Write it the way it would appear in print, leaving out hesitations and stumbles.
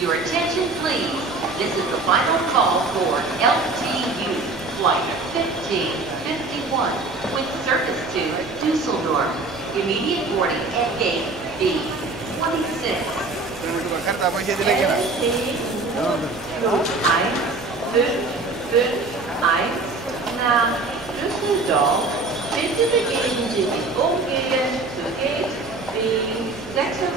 Your attention, please. This is the final call for LTU Flight 1551 with service to Dusseldorf. Immediate boarding at gate B26. Nach Düsseldorf, bitte begeben Sie sich umgehend zu Gate B26